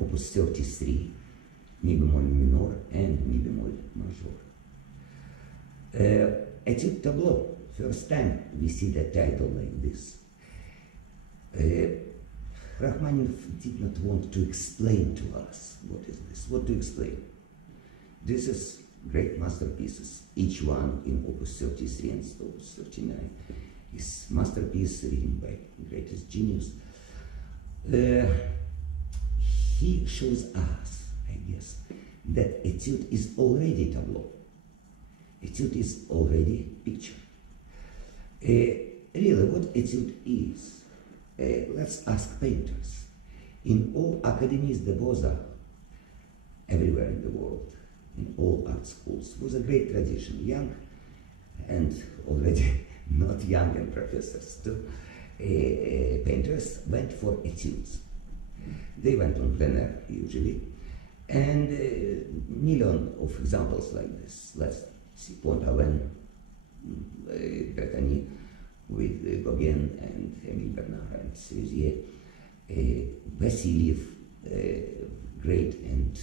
Opus 33, Mi bemol minor and Mi bemol major. Etude tableau, first time we see the title like this. Rachmaninov did not want to explain to us what is this, what to explain. This is great masterpieces, each one in Opus 33 and Opus 39 is masterpiece written by greatest genius. He shows us, I guess, that etude is already tableau. Etude is already picture. Really, what etude is? Let's ask painters. In all academies de beaux-arts, everywhere in the world, in all art schools, was a great tradition. Young and already not young and professors too, painters went for etudes. They went on plein air usually, and million of examples like this. Let's see Pont-Aven, Brittany, with Gauguin and Émile Bernard and Cerisier, Vassiliev, great and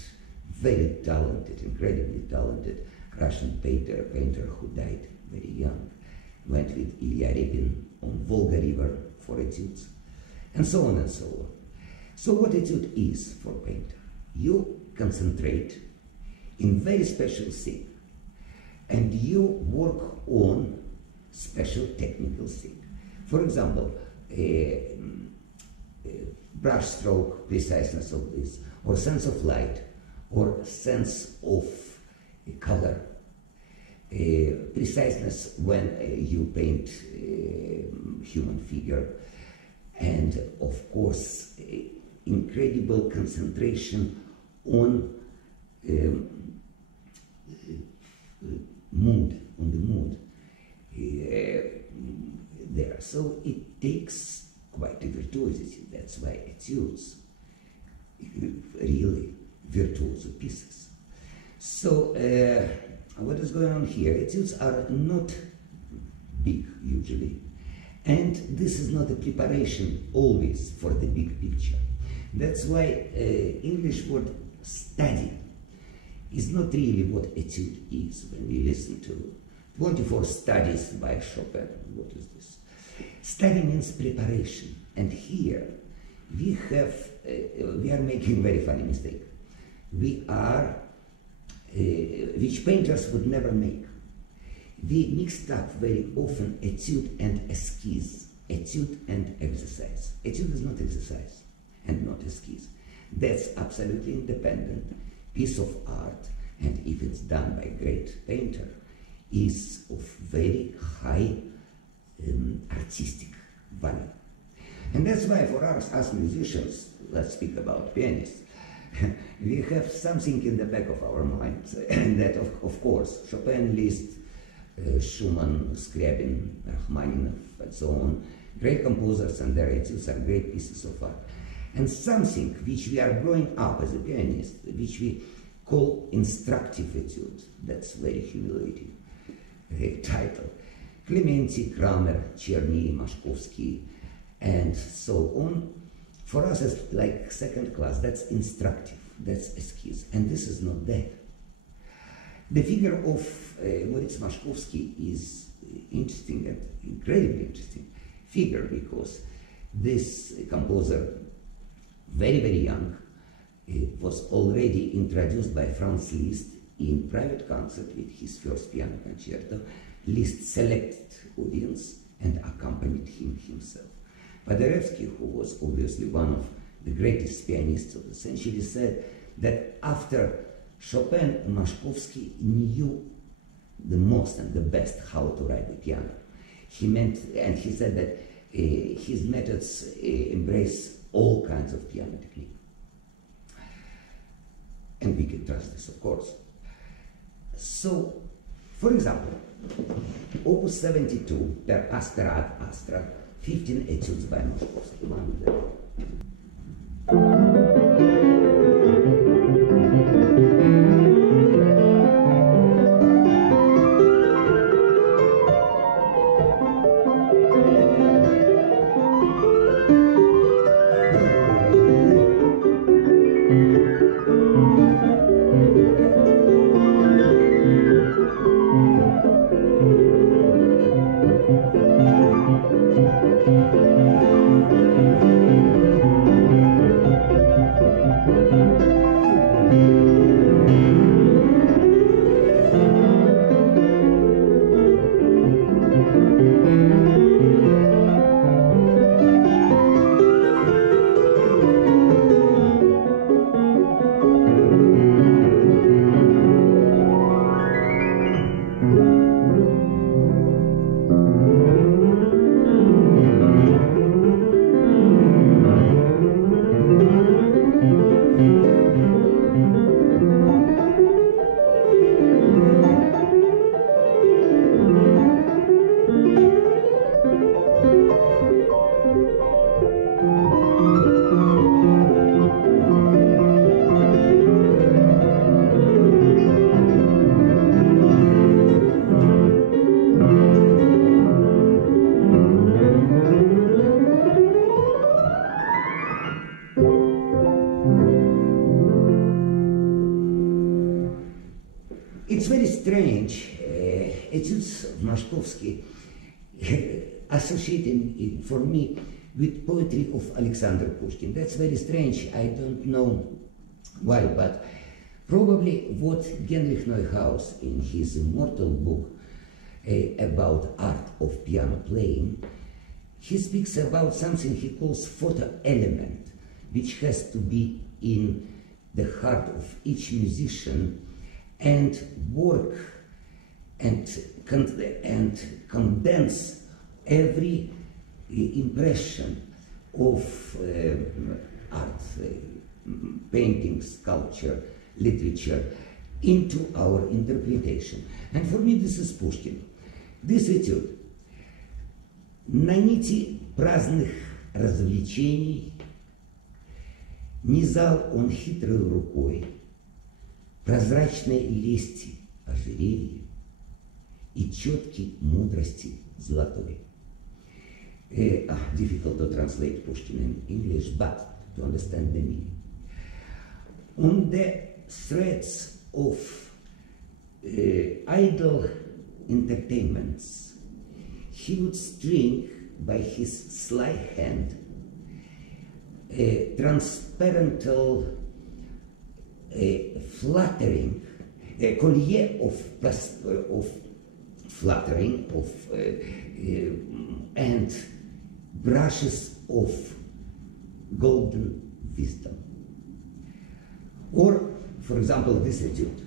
very talented, incredibly talented Russian painter who died very young, went with Ilya Repin on Volga River for etudes, and so on and so on. So what etude is for painter? You concentrate in very special thing, and you work on special technical thing. For example, brush stroke, preciseness of this, or sense of light, or sense of color, preciseness when you paint human figure, and of course incredible concentration on mood, on the mood there. So it takes quite a virtuosity. That's why etudes really virtuoso pieces. So what is going on here? Etudes are not big usually, and this is not a preparation always for the big picture. That's why English word study is not really what etude is. When we listen to 24 studies by Chopin, what is this? Study means preparation, and here we are making very funny mistake. We are, which painters would never make. We mixed up very often etude and esquisse, etude and exercise. Etude is not exercise and not esquisse. That's absolutely independent piece of art, and if it's done by a great painter, is of very high artistic value. And that's why for us as musicians, let's speak about pianists, we have something in the back of our minds, and that of course Chopin, Liszt, Schumann, Scriabin, Rachmaninov, and so on, great composers and their etudes are great pieces of art. And something which we are growing up as a pianist, which we call instructive etude, that's very humiliating title. Clementi, Kramer, Czerny, Moszkowski, and so on. For us, it's like second class. That's instructive, that's esquisse, and this is not that. The figure of Moritz Moszkowski is interesting and incredibly interesting figure, because this composer, very, very young, was already introduced by Franz Liszt in private concert with his first piano concerto. Liszt selected audience and accompanied him himself. Paderewski, who was obviously one of the greatest pianists of the century, said that after Chopin, Moszkowski knew the most and the best how to write the piano. He said that his methods embrace all kinds of piano technique. And we can trust this, of course. So, for example, Opus 72, Per Astra ad Astra, 15 etudes by Moszkowski. It's very strange, etudes of Moszkowski associating for me with poetry of Alexander Pushkin. That's very strange, I don't know why, but probably what Heinrich Neuhaus in his immortal book about art of piano playing, he speaks about something he calls photo element, which has to be in the heart of each musician and work and condense every impression of art, painting, sculpture, literature, into our interpretation. And for me this is Pushkin. This etude на нити праздных развлечений низал он хитрой рукой прозрачной лести ожерелья и четкий мудрости золотой. Difficult to translate Pushkin in English, but to understand the meaning. On the threads of idle entertainments, he would string by his sly hand a transparental flattering, a collier of flattering and brushes of golden wisdom. Or, for example, this etude.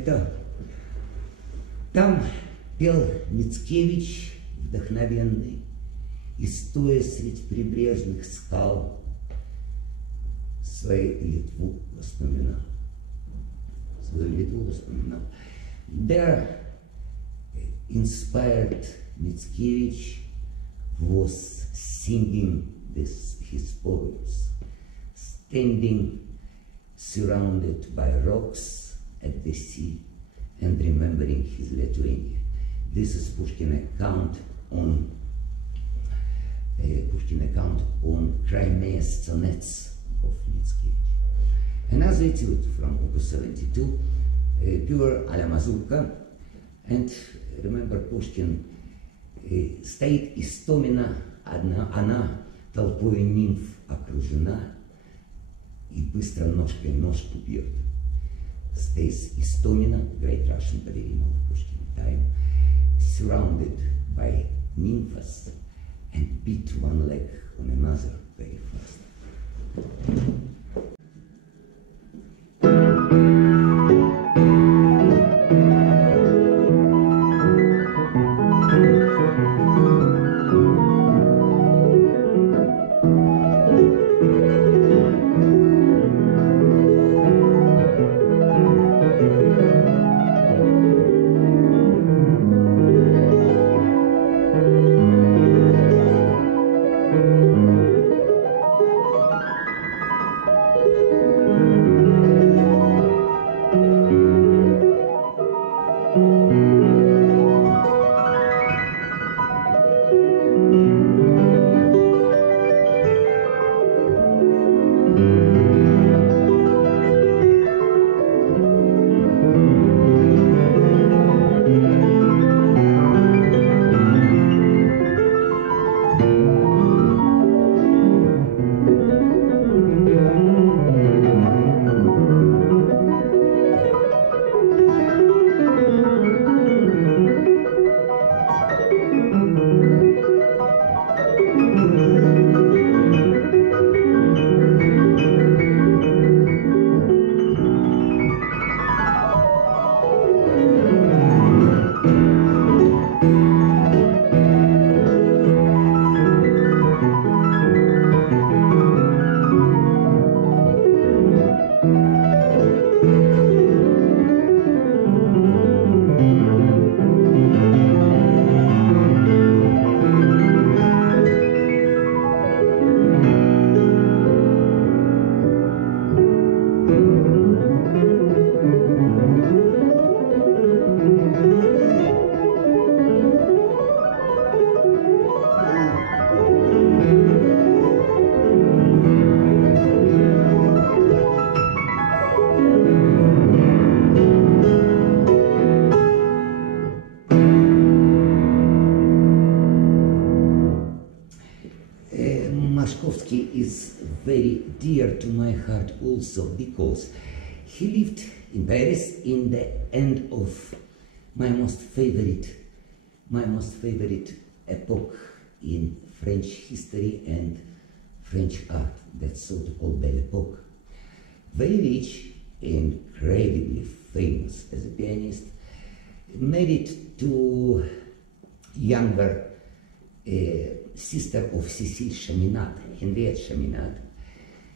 это. Там пел Мицкевич вдохновенный, и стоя средь прибрежных скал свою Литву воспоминал. There, inspired Mickiewicz was singing his poems, standing surrounded by rocks at the sea and remembering his Lithuania. This is Pushkin account on Crimea's sonnets of Mickiewicz. Another etude from Opus 72, pure a la mazurka, and remember Pushkin стоит Истомина, она толпой нимф окружена и быстро ножкой ножку бьет. Stays Истомина, great Russian ballerina of Pushkin time, surrounded by nymphs and beat one leg on another very fast. Moszkowski is very dear to my heart also because he lived in Paris in the end of my most favorite epoch in French history and French art, that's so-called Belle Epoque. Very rich, incredibly famous as a pianist, married to younger sister of Cécile Chaminade, Henriette Chaminade,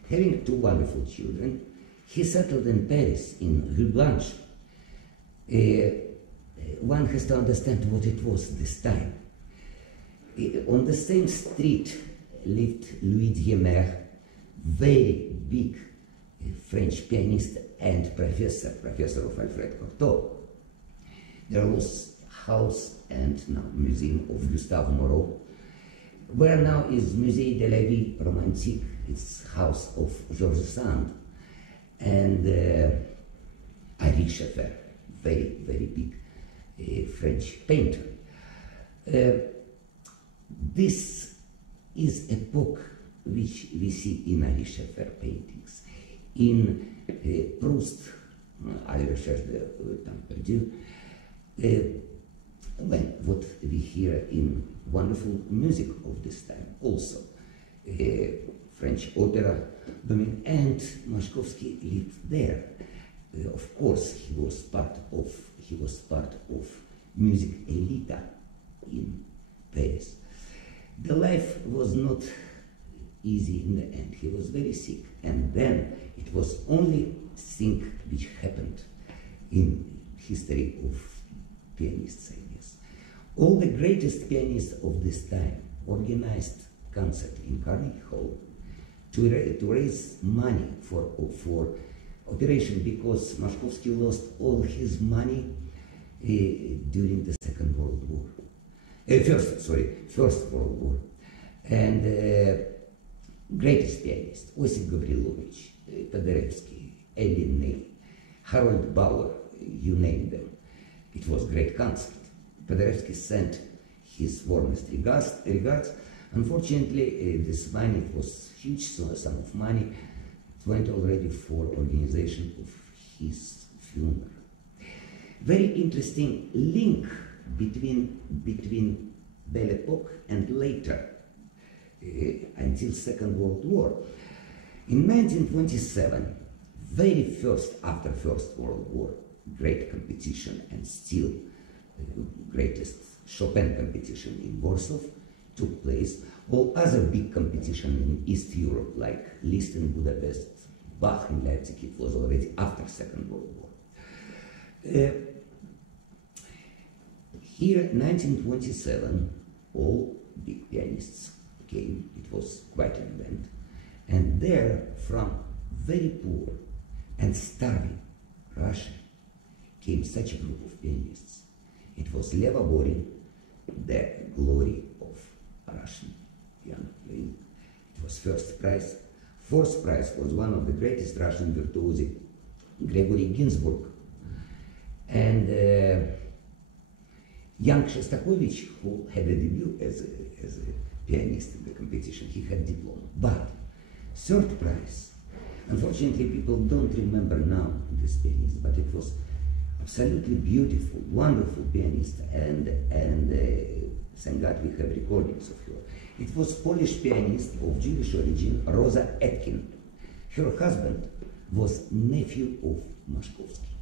having two wonderful children. He settled in Paris, in Rue Blanche. One has to understand what it was this time. On the same street lived Louis Diemer, very big French pianist and professor of Alfred Cortot. There was house and now museum of Gustave Moreau, where now is Musée de la Vie Romantique, it's house of Georges Sand, and Henri Scheffer, very, very big French painter. This is epoch which we see in Henri Scheffer paintings, in Proust, à la recherche de temps perdu, what we hear in wonderful music of this time also, French opera, and Moszkowski lived there. of course, he was part of music elite in Paris. The life was not easy in the end. He was very sick, and then it was only thing which happened in history of pianists, I guess. All the greatest pianists of this time organized concert in Carnegie Hall to raise money for operation, because Moszkowski lost all his money during the Second World War. First World War. And greatest pianist, Osip Gavrilovich, Paderewski, Elin Ney, Harold Bauer, you name them. It was great concert. Paderewski sent his warmest regards. Unfortunately, this money, it was huge sum of money, it went already for organization of his funeral. Very interesting link between Belle Epoque and later, until Second World War. In 1927, very first after First World War, great competition and still greatest Chopin competition in Warsaw took place. All other big competition in East Europe, like Liszt in Budapest, Bach in Leipzig, it was already after Second World War. Here, 1927, all big pianists came. It was quite an event. And there, from very poor and starving Russia, came such a group of pianists. It was Leva Borin, the glory of Russian piano playing. It was first prize. Fourth prize was one of the greatest Russian virtuosi, Gregory Ginsburg. And young Shostakovich, who had a debut as a pianist in the competition, he had diploma. But third prize, unfortunately people don't remember now this pianist, but it was absolutely beautiful, wonderful pianist, and thank God we have recordings of her. It was Polish pianist of Jewish origin, Rosa Etkin. Her husband was nephew of Moszkowski.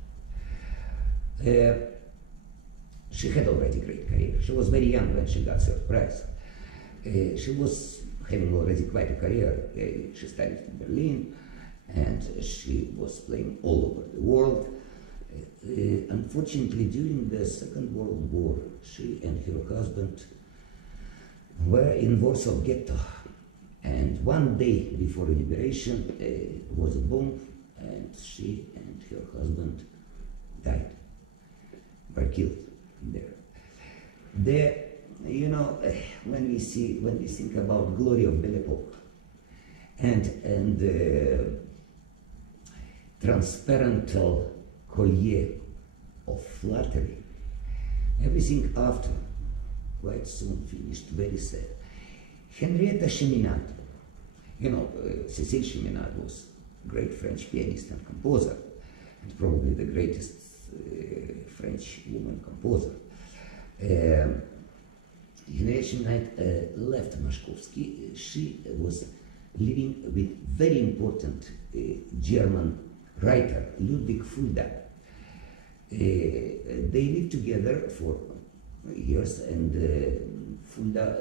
She had already great career. She was very young when she got third prize. She was having already quite a career. She studied in Berlin, and she was playing all over the world. Unfortunately, during the Second World War, she and her husband were in Warsaw Ghetto. And one day before liberation was a bomb, and she and her husband died, were killed there. You know, when we think about glory of Belle Epoque and transparent collier of flattery, everything after quite soon finished very sad. Henrietta Cheminade, you know, Cécile Cheminade was a great French pianist and composer, and probably the greatest French woman composer. Henrietta Cheminade left Moszkowski. She was living with very important German writer, Ludwig Fulda. They lived together for years, and Fulda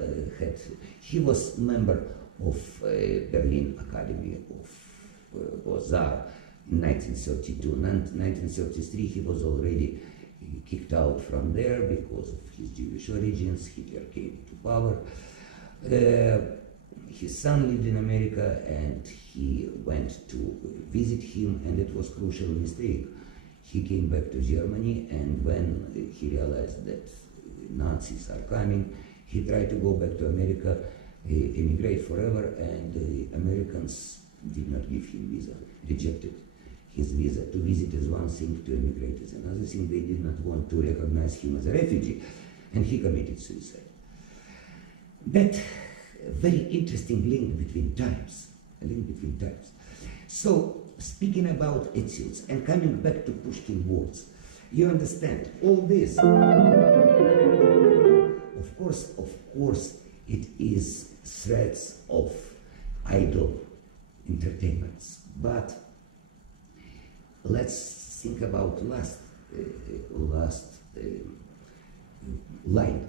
he was member of Berlin Academy of Beaux-Arts in 1932. In 1933 he was already kicked out from there because of his Jewish origins. Hitler came to power. His son lived in America, and he went to visit him, and it was a crucial mistake. He came back to Germany, and when he realized that Nazis are coming, he tried to go back to America, emigrate forever, and the Americans did not give him visa, rejected his visa. To visit is one thing, to emigrate is another thing. They did not want to recognize him as a refugee, and he committed suicide. That very interesting link between times, a link between times. So, speaking about etudes and coming back to Pushkin words, you understand all this. Of course, it is threads of idle entertainments, but let's think about last line.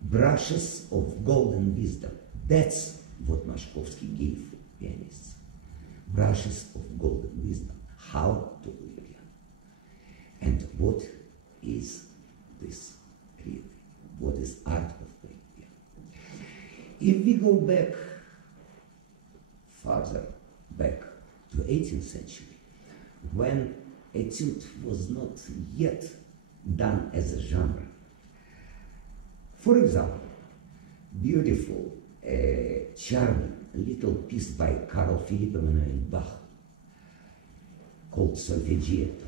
Brushes of golden wisdom. That's what Moszkowski gave pianists. Brushes of golden wisdom. How to play piano. And what is this really? What is art of playing piano? If we go back, farther back to 18th century, when etude was not yet done as a genre. For example, beautiful, charming little piece by Carl Philipp Emanuel Bach called Solfeggietto.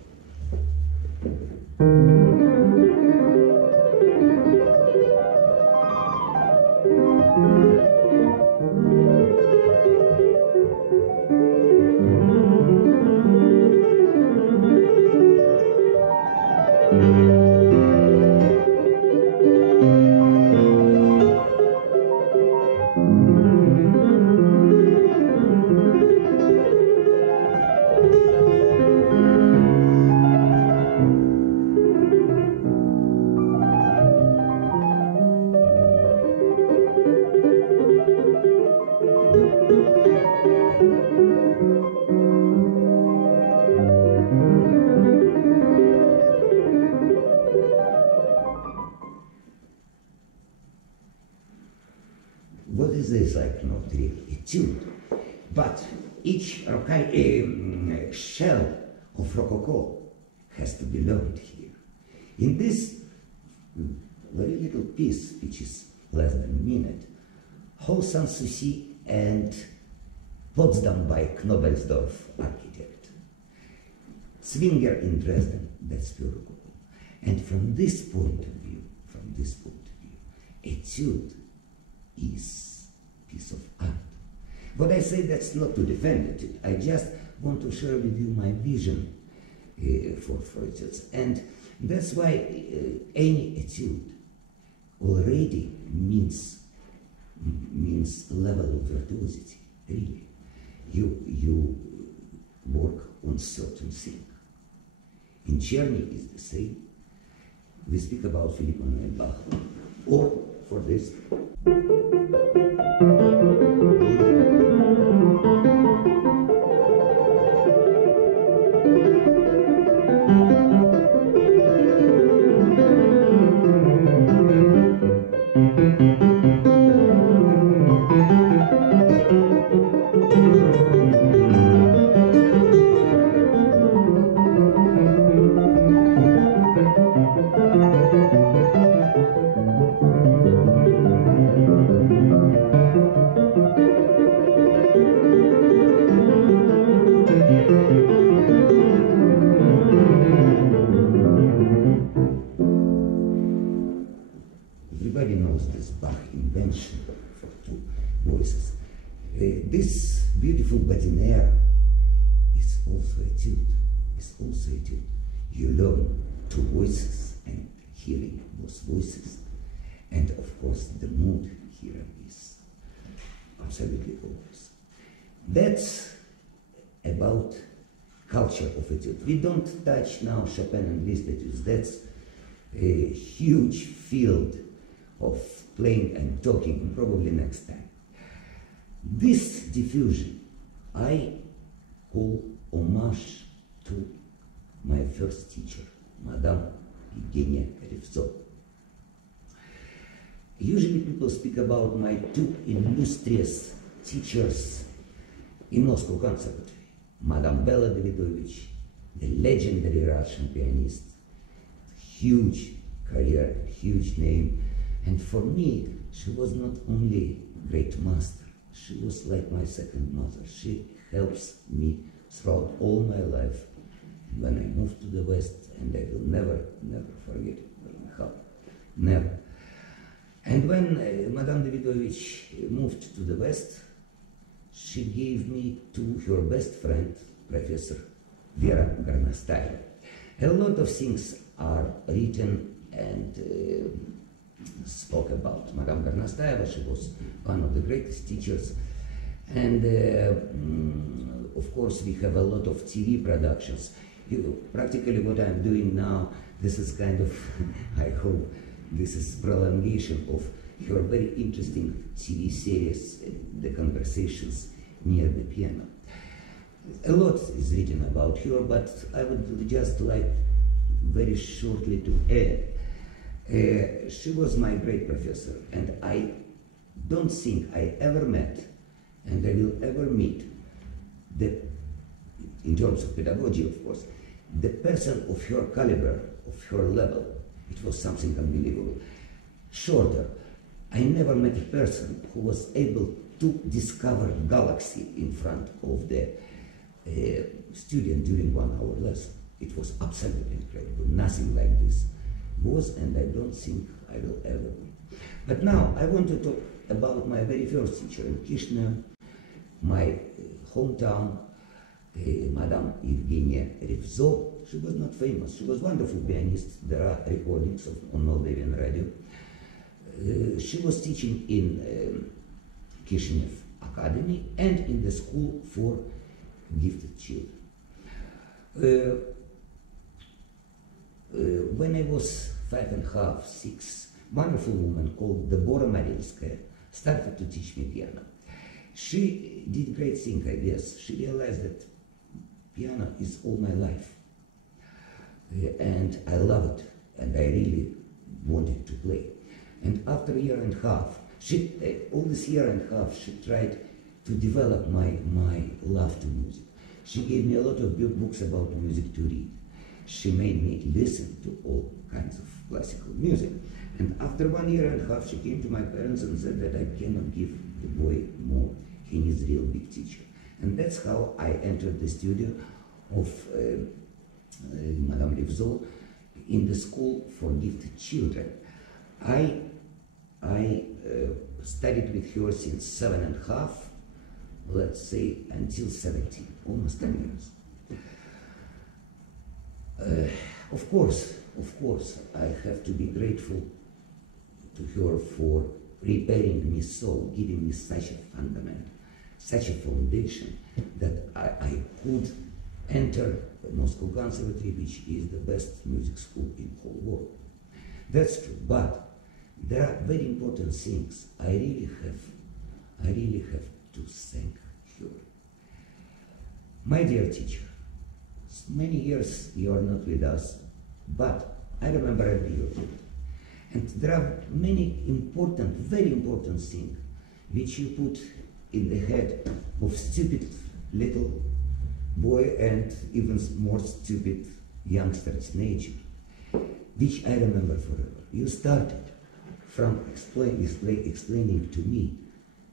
What is this? I cannot really etude. But each shell of Rococo has to be learned here. In this very little piece, which is less than a minute, whole Sanssouci and Potsdam by Knobelsdorff architect. Zwinger in Dresden, that's pure Rococo. And from this point of view, etude is a piece of art. But I say that's not to defend it. I just want to share with you my vision for etudes. And that's why any etude already means level of virtuosity, really. You work on certain thing. In Czerny is the same. We speak about Philipp Emanuel Bach. Or for this. Everybody knows this Bach invention for two voices. This beautiful badinère is also etude. You learn two voices and hearing those voices. And of course the mood here is absolutely obvious. That's about culture of etude. We don't touch now Chopin and Liszt etudes. That's a huge field of playing and talking, probably next time. This diffusion I call homage to my first teacher, Madame Revzo. Usually people speak about my two illustrious teachers in Moscow Conservatory, Madame Bella Davidovich, the legendary Russian pianist, huge career, huge name, and for me, she was not only great master, she was like my second mother. She helps me throughout all my life. When I moved to the West, and I will never forget it, never. And when Madame Davidovich moved to the West, she gave me to her best friend, Professor Vera Gornastaya. A lot of things are written and spoke about Madame Gornastaya. She was one of the greatest teachers. And of course we have a lot of TV productions Practically what I'm doing now, this is kind of, I hope, this is prolongation of her very interesting TV series, The Conversations Near the Piano. A lot is written about her, but I would just like very shortly to add. She was my great professor, and I don't think I ever met, and I will ever meet, in terms of pedagogy, of course, the person of her caliber, of her level. It was something unbelievable. Shorter, I never met a person who was able to discover galaxy in front of the student during 1 hour lesson. It was absolutely incredible. Nothing like this was, and I don't think I will ever be. But now I want to talk about my very first teacher in Kishinev, my hometown, Madame Evgenia Revzo. She was not famous. She was a wonderful pianist. There are recordings on Moldavian radio. She was teaching in Kishinev Academy and in the school for gifted children. When I was 5.5, 6, wonderful woman called Debora Marinskaya started to teach me piano. She did great thing, I guess. She realized that piano is all my life. And I love it, and I really wanted to play. And after a year and a half, all this year and a half, she tried to develop my love to music. She gave me a lot of books about music to read. She made me listen to all kinds of classical music. And after 1 year and a half, she came to my parents and said that I cannot give the boy more. He needs a real big teacher. And that's how I entered the studio of Madame Revzo in the school for gifted children. I studied with her since 7.5, let's say, until 17, almost 10 years. Of course, I have to be grateful to her for preparing me so, giving me such a fundament, such a foundation that I could enter the Moscow Conservatory, which is the best music school in the whole world. That's true, but there are very important things I really have to thank her. My dear teacher, many years you are not with us, but I remember every year. And there are many important, very important things which you put in the head of stupid little boy and even more stupid youngster teenager, which I remember forever. You started from explaining to me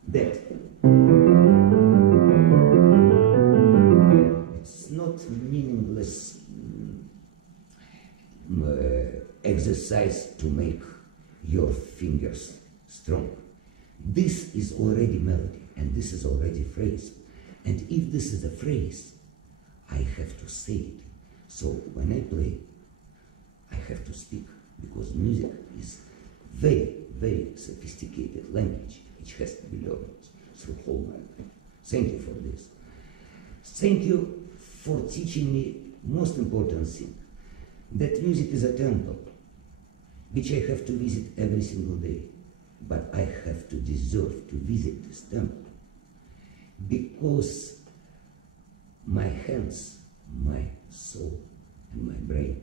that it's not meaningless exercise to make your fingers strong. This is already melody, and this is already phrase. And if this is a phrase, I have to say it. So when I play, I have to speak, because music is very, very sophisticated language which has to be learned through whole my life. Thank you for this. Thank you for teaching me most important thing, that music is a temple which I have to visit every single day, but I have to deserve to visit this temple because my hands, my soul, and my brain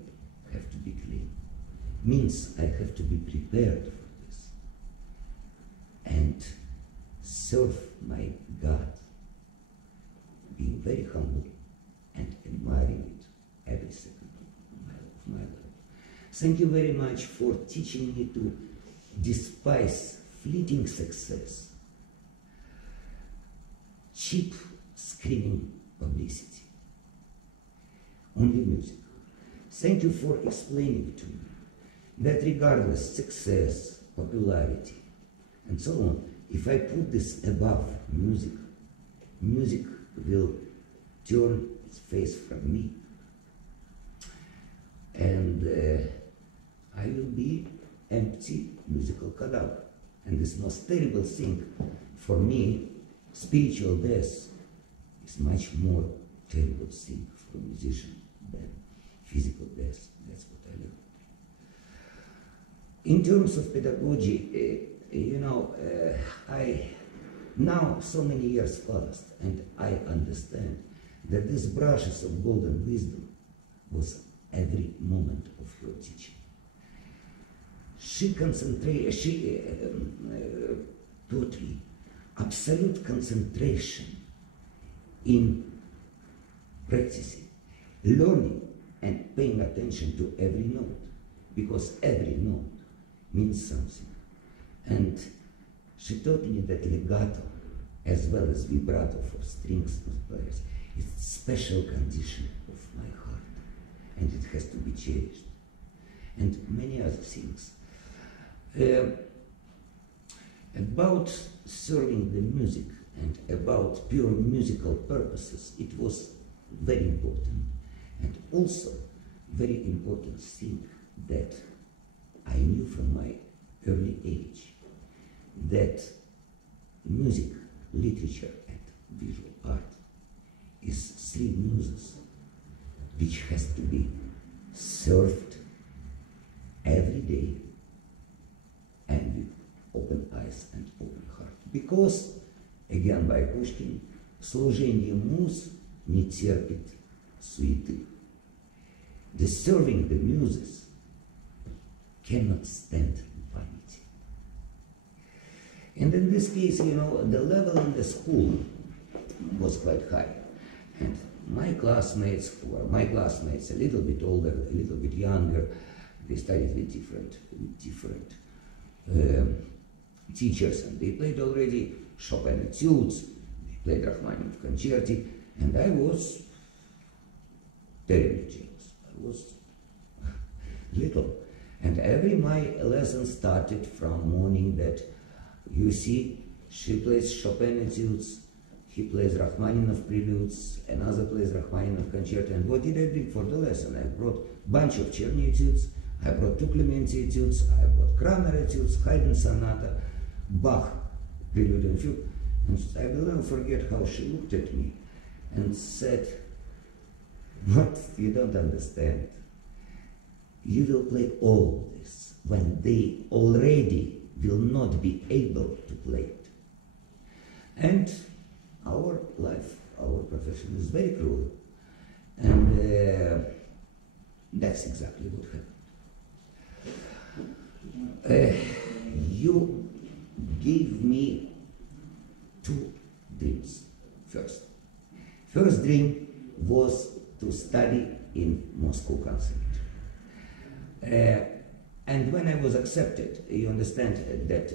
have to be clean. Means I have to be prepared for this and serve my God, being very humble and admiring it every second of my life. Thank you very much for teaching me to despise fleeting success, cheap screaming publicity, only music. Thank you for explaining to me that regardless success, popularity, and so on, if I put this above music, music will turn its face from me, and I will be empty musical cadaver. And this most terrible thing for me, spiritual death, is much more terrible thing for a musician than physical death. That's what I learned. In terms of pedagogy, I now so many years passed, and I understand that these brushes of golden wisdom was every moment of her teaching. She taught me absolute concentration in practicing, learning, and paying attention to every note, because every note means something. And she taught me that legato, as well as vibrato for strings players, is a special condition of my heart, and it has to be cherished. And many other things. About serving the music and about pure musical purposes, it was very important. And also, very important thing that I knew from my early age, that music, literature, and visual art is three muses which has to be served every day and with open eyes and open heart. Because, again by Pushkin, служение муз не терпит суеты. The serving the muses cannot stand vanity. And in this case, the level in the school was quite high. And my classmates, who are my classmates, a little bit older, a little bit younger, they studied with different teachers, and they played already Chopin etudes, they played Rachmaninov concerti, and I was terribly jealous. I was little. And every my lesson started from morning that, you see, she plays Chopin etudes, he plays Rachmaninov preludes, another plays Rachmaninov concerto. And what did I bring for the lesson? I brought a bunch of Czerny etudes, I brought two Clementi etudes, I brought Kramer etudes, Haydn sonata, Bach prelude and fugue. And I will never forget how she looked at me and said, "What? You don't understand. You will play all this when they already will not be able to play it." And our life, our profession is very cruel. And that's exactly what happened. You gave me two dreams. First dream was to study in Moscow Conservatory. And when I was accepted, you understand that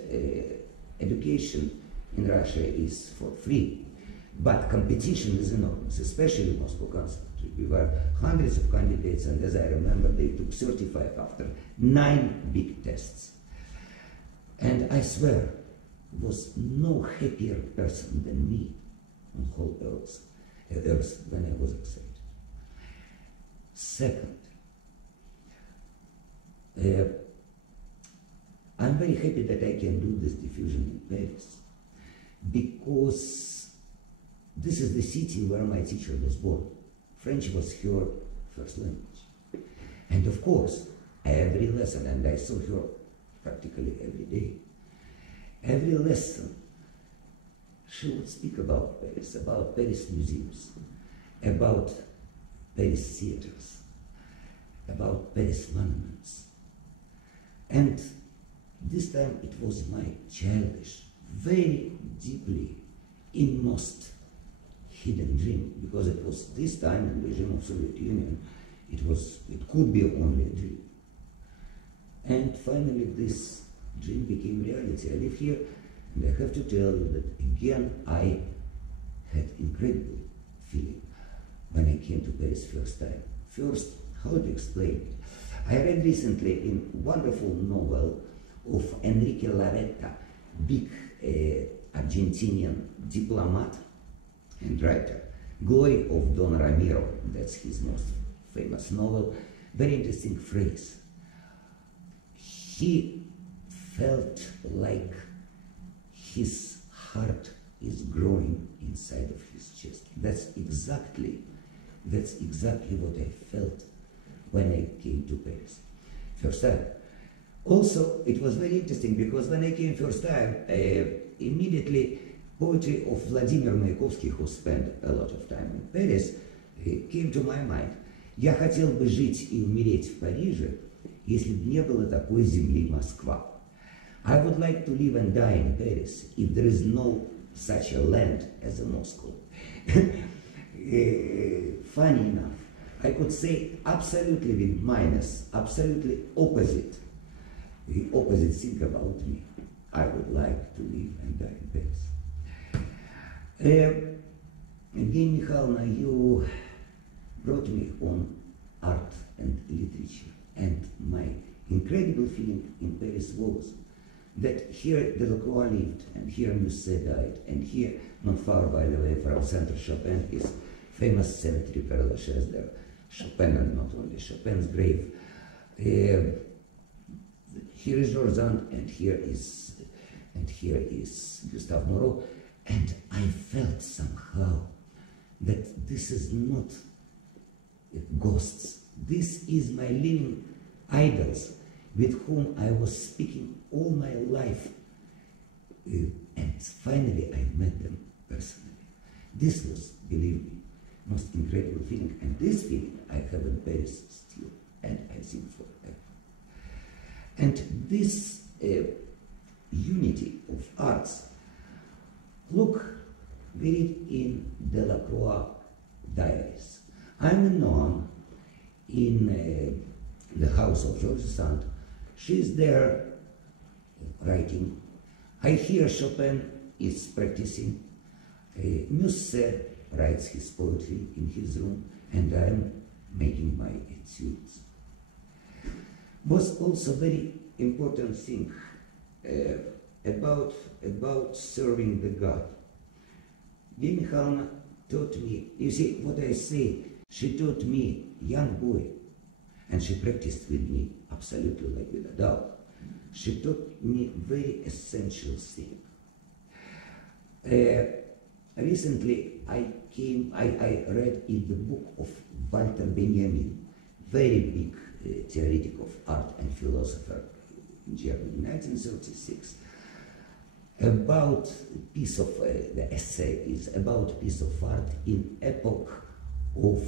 education in Russia is for free, but competition is enormous, especially in Moscow Conservatory. We were hundreds of candidates, and as I remember, they took 35 after 9 big tests. And I swear, there was no happier person than me on whole earth when I was accepted. Second, I'm very happy that I can do this diffusion in Paris, because this is the city where my teacher was born. French was her first language. And of course, every lesson, and I saw her practically every day, every lesson, she would speak about Paris museums, about Paris theaters, about Paris monuments. And this time it was my childish, very deeply inmost hidden dream, because it was this time in the regime of Soviet Union, it could be only a dream. And finally this dream became reality. I live here, and I have to tell you that again I had incredible feeling when I came to Paris first time. First, how to explain it? I read recently in wonderful novel of Enrique Larreta, big Argentinian diplomat and writer, Glory of Don Ramiro. That's his most famous novel. Very interesting phrase. He felt like his heart is growing inside of his chest. That's exactly That's exactly what I felt when I came to Paris first time. Also, it was very interesting because when I came first time, immediately poetry of Vladimir Moszkowski, who spent a lot of time in Paris, came to my mind. Я хотел бы жить и умереть в Париже, если бы не было такой земли Москва. I would like to live and die in Paris if there is no such a land as a Moscow. Funny enough, I could say absolutely with minus, absolutely opposite. The opposite thing about me. I would like to live and die in Paris. Evgenia Mikhailovna, you brought me on art and literature, and my incredible feeling in Paris was that here Delacroix lived, and here Musset died, and here, not far by the way, from Centre Chopin is famous cemetery Père Lachaise there, Chopin and not only Chopin's grave. Here is Georges Sand, and here is Gustave Moreau, and I felt somehow that this is not ghosts. This is my living idols with whom I was speaking all my life, and finally I met them personally. This was, believe me, most incredible feeling, and this feeling I have in Paris still, and I think forever. And this unity of arts, look, we read in Delacroix diaries. I'm a nun in the house of Georges Sand. She's there writing. I hear Chopin is practicing. Musset writes his poetry in his room, and I'm making my etudes. Was also very important thing about serving the God. Evgenia Mikhailovna taught me, you see what I say, she taught me, young boy, and she practiced with me absolutely like with adult. She taught me very essential thing. Recently I read in the book of Walter Benjamin, very big theoretic of art and philosopher in Germany, 1936, about a piece of, the essay is about a piece of art in epoch of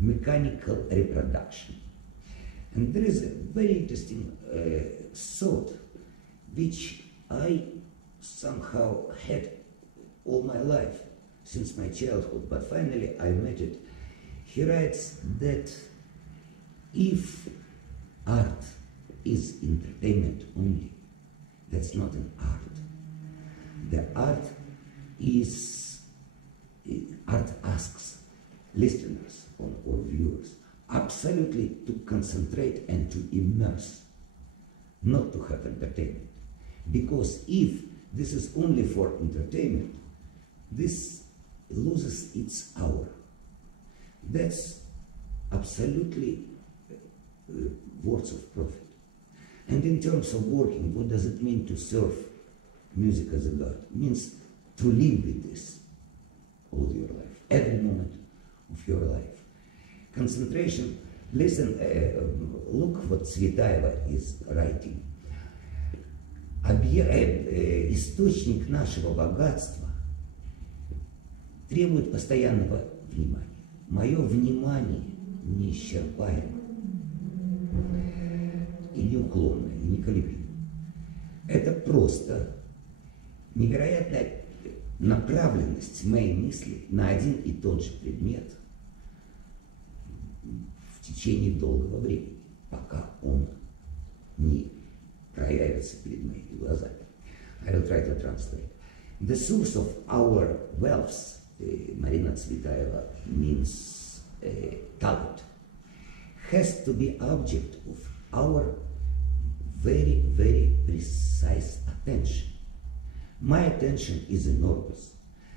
mechanical reproduction. And there is a very interesting thought which I somehow had all my life, since my childhood, but finally I met it. He writes that if art is entertainment only, that's not an art. The art asks listeners or viewers absolutely to concentrate and to immerse, not to have entertainment. Because if this is only for entertainment, this loses its hour. That's absolutely words of profit. And in terms of working, what does it mean to serve music as a God? It means to live with this all your life, every moment of your life. Concentration, listen, look what Tsvetaeva is writing. Источник нашего богатства требует постоянного внимания. Мое внимание неисчерпаемо и неуклонное, и неколебимо. Это просто невероятная направленность моей мысли на один и тот же предмет в течение долгого времени, пока он не проявится перед моими глазами. I will try to translate. The source of our wealth, Marina Tsvetaeva means talent, has to be object of our very, very precise attention. My attention is enormous.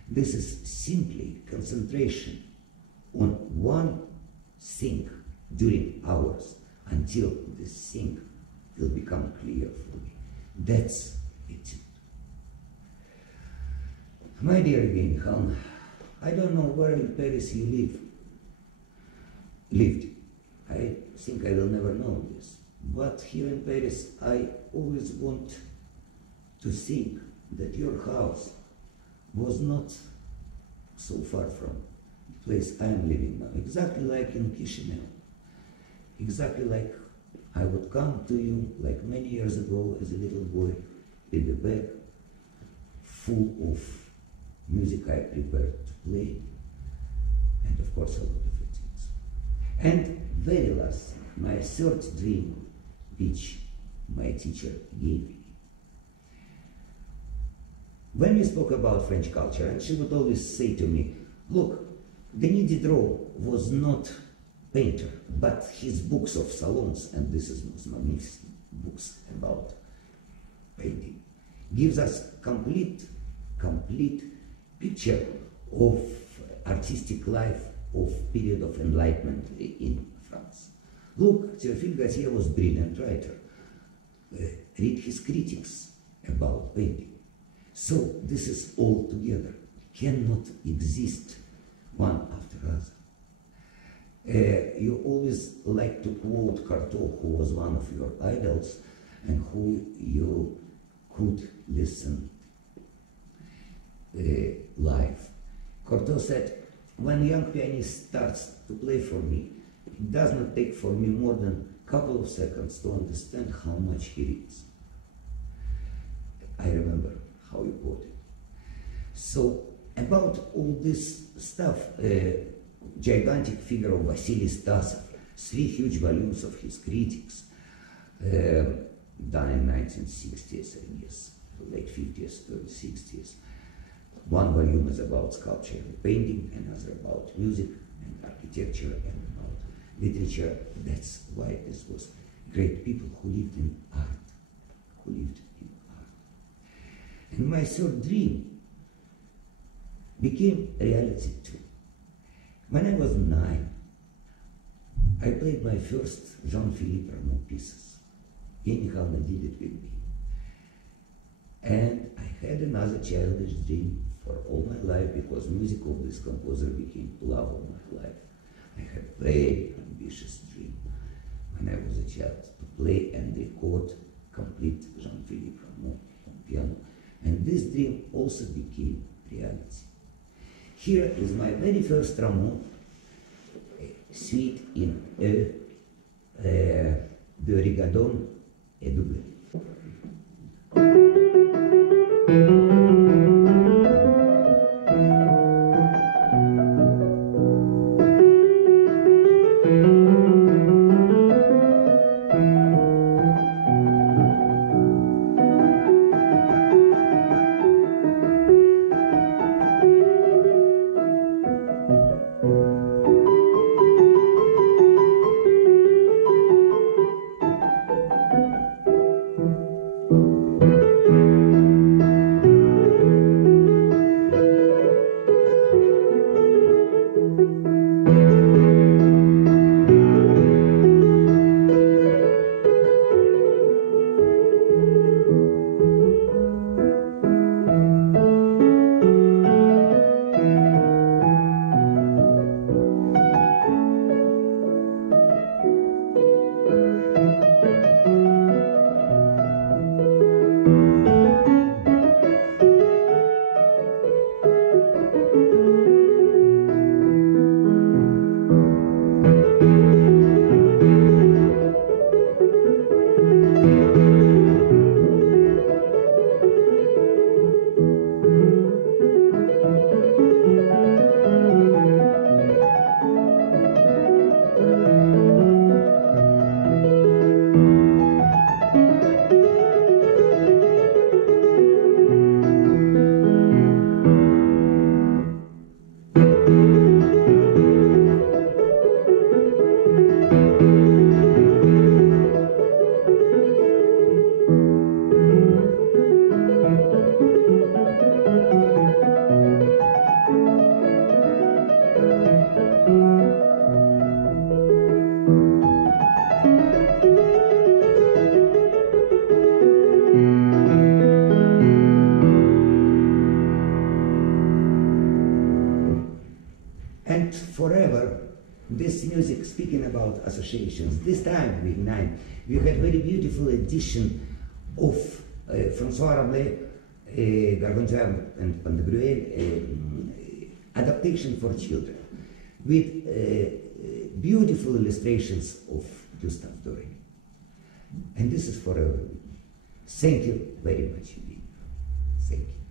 This is simply concentration on one thing during hours until this thing will become clear for me. That's it. My dear Evgenia Mikhailovna, I don't know where in Paris you live, lived. I think I will never know this. But here in Paris, I always want to think that your house was not so far from the place I am living now. Exactly like in Chisinau. Exactly like I would come to you like many years ago as a little boy with a bag full of music I prepared to play, and of course a lot of things. And very last, my third dream, which my teacher gave me. When we spoke about French culture, and she would always say to me, look, Denis Diderot was not painter, but his books of salons, and this is magnificent books about painting, gives us complete picture of artistic life of period of enlightenment in France. Look, Théophile Gautier was brilliant writer. Read his critics about painting. So this is all together, cannot exist one after other. You always like to quote Carto, who was one of your idols and who you could listen live. Carto said, when a young pianist starts to play for me, it does not take for me more than a couple of seconds to understand how much he reads. I remember how you quoted. So about all this stuff, gigantic figure of Vasily Stasov, 3 huge volumes of his critics, done in 1960s, I guess, late 50s, early 60s. One volume is about sculpture and painting, another about music and architecture and about literature. That's why this was great people who lived in art, And my third dream became reality too. When I was 9, I played my first Jean-Philippe Rameau pieces. Jenny Havna did it with me. And I had another childish dream for all my life, because music of this composer became love of my life. I had a very ambitious dream when I was a child to play and record complete Jean-Philippe Rameau on piano. And this dream also became reality. Here is my very first Rameau, suite in E, de Rigadon et double. And forever, this music, speaking about associations, this time with nine, we had very beautiful edition of François Rabelais, Gargantua and Pantagruel, adaptation for children, with beautiful illustrations of Gustave Doré. And this is for everyone. Thank you very much indeed. Thank you.